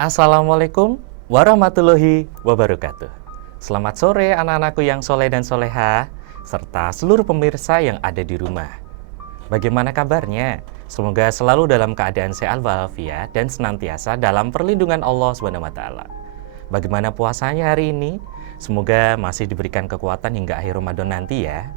Assalamualaikum warahmatullahi wabarakatuh. Selamat sore anak-anakku yang soleh dan soleha, serta seluruh pemirsa yang ada di rumah. Bagaimana kabarnya? Semoga selalu dalam keadaan sehat walafiat dan senantiasa dalam perlindungan Allah SWT. Bagaimana puasanya hari ini? Semoga masih diberikan kekuatan hingga akhir Ramadan nanti ya.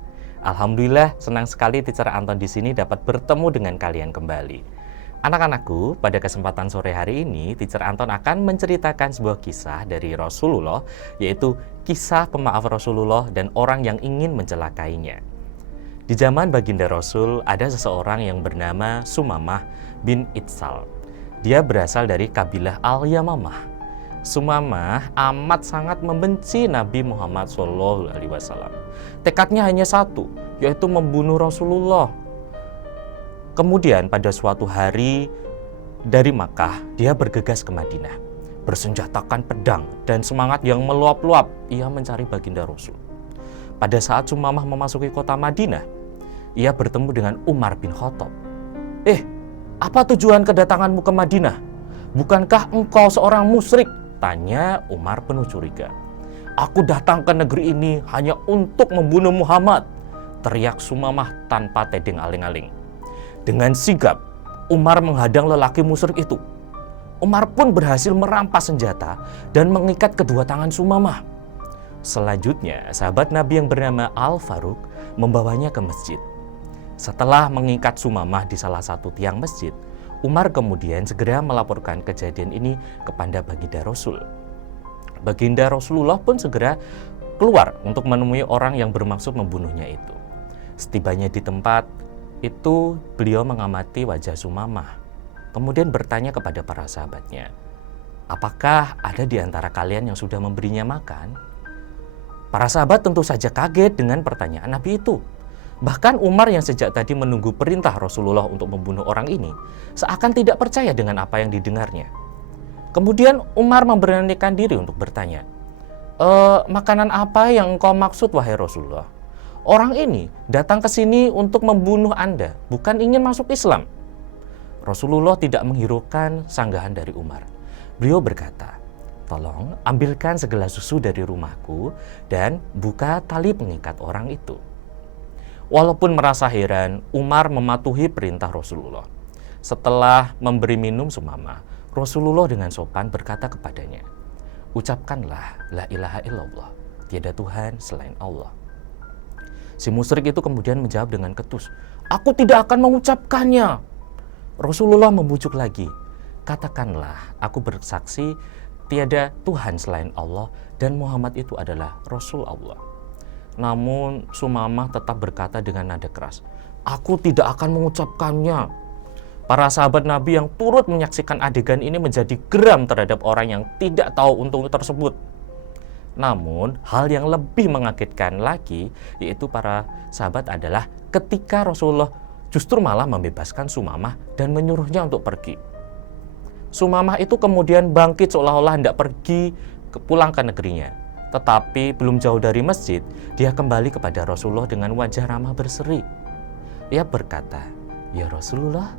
Alhamdulillah, senang sekali Teacher Anton di sini dapat bertemu dengan kalian kembali. Anak-anakku, pada kesempatan sore hari ini, Teacher Anton akan menceritakan sebuah kisah dari Rasulullah, yaitu kisah pemaaf Rasulullah dan orang yang ingin mencelakainya. Di zaman baginda Rasul, ada seseorang yang bernama Sumamah bin Itsal. Dia berasal dari kabilah Al-Yamamah. Sumamah amat sangat membenci Nabi Muhammad SAW. Tekadnya hanya satu, yaitu membunuh Rasulullah. Kemudian pada suatu hari dari Makkah, dia bergegas ke Madinah. Bersenjatakan pedang dan semangat yang meluap-luap, ia mencari baginda Rasul. Pada saat Sumamah memasuki kota Madinah, ia bertemu dengan Umar bin Khattab. Apa tujuan kedatanganmu ke Madinah? Bukankah engkau seorang musyrik? Tanya Umar penuh curiga. Aku datang ke negeri ini hanya untuk membunuh Muhammad, teriak Sumamah tanpa tedeng aling-aling. Dengan sigap, Umar menghadang lelaki musyrik itu. Umar pun berhasil merampas senjata dan mengikat kedua tangan Sumamah. Selanjutnya, sahabat Nabi yang bernama Al-Faruq membawanya ke masjid. Setelah mengikat Sumamah di salah satu tiang masjid, Umar kemudian segera melaporkan kejadian ini kepada baginda Rasul. Baginda Rasulullah pun segera keluar untuk menemui orang yang bermaksud membunuhnya itu. Setibanya di tempat itu, beliau mengamati wajah Sumamah, kemudian bertanya kepada para sahabatnya, apakah ada di antara kalian yang sudah memberinya makan? Para sahabat tentu saja kaget dengan pertanyaan Nabi itu. Bahkan Umar yang sejak tadi menunggu perintah Rasulullah untuk membunuh orang ini, seakan tidak percaya dengan apa yang didengarnya. Kemudian Umar memberanikan diri untuk bertanya, makanan apa yang engkau maksud wahai Rasulullah? Orang ini datang ke sini untuk membunuh Anda, bukan ingin masuk Islam. Rasulullah tidak menghiraukan sanggahan dari Umar. Beliau berkata, tolong ambilkan segelas susu dari rumahku dan buka tali pengikat orang itu. Walaupun merasa heran, Umar mematuhi perintah Rasulullah. Setelah memberi minum Sumamah, Rasulullah dengan sopan berkata kepadanya, ucapkanlah la ilaha illallah, tiada Tuhan selain Allah. Si musyrik itu kemudian menjawab dengan ketus, aku tidak akan mengucapkannya. Rasulullah membujuk lagi, katakanlah aku bersaksi tiada Tuhan selain Allah dan Muhammad itu adalah Rasul Allah. Namun Sumamah tetap berkata dengan nada keras, aku tidak akan mengucapkannya. Para sahabat Nabi yang turut menyaksikan adegan ini menjadi geram terhadap orang yang tidak tahu untung tersebut. Namun, hal yang lebih mengagetkan lagi, yaitu para sahabat adalah ketika Rasulullah justru malah membebaskan Sumamah dan menyuruhnya untuk pergi. Sumamah itu kemudian bangkit seolah-olah hendak pergi pulang ke negerinya. Tetapi belum jauh dari masjid, dia kembali kepada Rasulullah dengan wajah ramah berseri. Ia berkata, ya Rasulullah,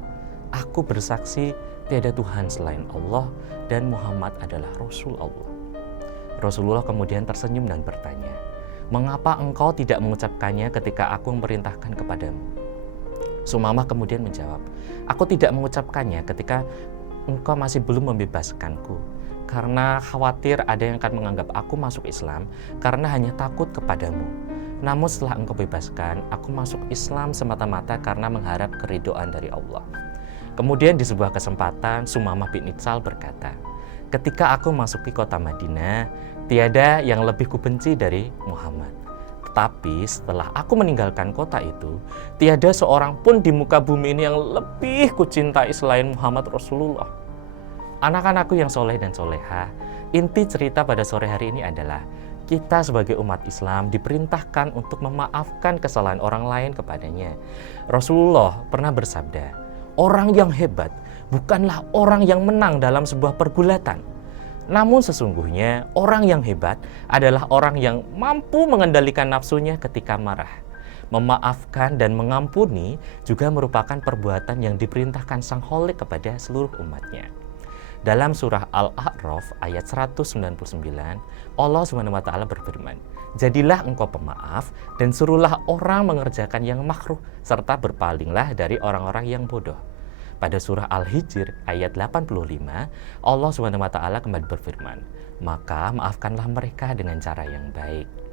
aku bersaksi tiada Tuhan selain Allah dan Muhammad adalah Rasul Allah. Rasulullah kemudian tersenyum dan bertanya, mengapa engkau tidak mengucapkannya ketika aku memerintahkan kepadamu? Sumamah kemudian menjawab, aku tidak mengucapkannya ketika engkau masih belum membebaskanku, karena khawatir ada yang akan menganggap aku masuk Islam karena hanya takut kepadamu. Namun setelah engkau bebaskan, aku masuk Islam semata-mata karena mengharap keridhaan dari Allah. Kemudian di sebuah kesempatan, Sumamah bin Itsal berkata, ketika aku masuki kota Madinah, tiada yang lebih kubenci dari Muhammad. Tetapi setelah aku meninggalkan kota itu, tiada seorang pun di muka bumi ini yang lebih kucintai selain Muhammad Rasulullah. Anak-anakku yang soleh dan soleha, inti cerita pada sore hari ini adalah kita sebagai umat Islam diperintahkan untuk memaafkan kesalahan orang lain kepadanya. Rasulullah pernah bersabda, orang yang hebat bukanlah orang yang menang dalam sebuah pergulatan. Namun sesungguhnya orang yang hebat adalah orang yang mampu mengendalikan nafsunya ketika marah. Memaafkan dan mengampuni juga merupakan perbuatan yang diperintahkan Sang Khalik kepada seluruh umatnya. Dalam surah Al-A'raf ayat 199, Allah SWT berfirman, "Jadilah engkau pemaaf dan suruhlah orang mengerjakan yang makruh serta berpalinglah dari orang-orang yang bodoh." Pada surah Al-Hijr ayat 85, Allah SWT kembali berfirman, "Maka maafkanlah mereka dengan cara yang baik."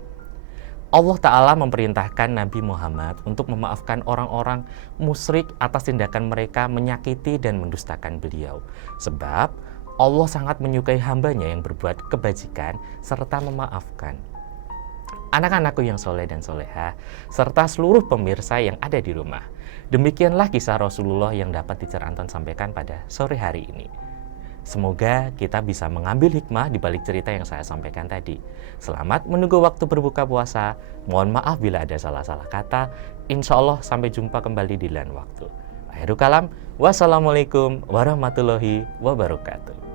Allah Ta'ala memerintahkan Nabi Muhammad untuk memaafkan orang-orang musyrik atas tindakan mereka menyakiti dan mendustakan beliau. Sebab Allah sangat menyukai hambanya yang berbuat kebajikan serta memaafkan. Anak-anakku yang soleh dan soleha, serta seluruh pemirsa yang ada di rumah. Demikianlah kisah Rasulullah yang dapat Teacher sampaikan pada sore hari ini. Semoga kita bisa mengambil hikmah di balik cerita yang saya sampaikan tadi. Selamat menunggu waktu berbuka puasa. Mohon maaf bila ada salah-salah kata. Insya Allah sampai jumpa kembali di lain waktu. Akhirul kalam. Wassalamualaikum warahmatullahi wabarakatuh.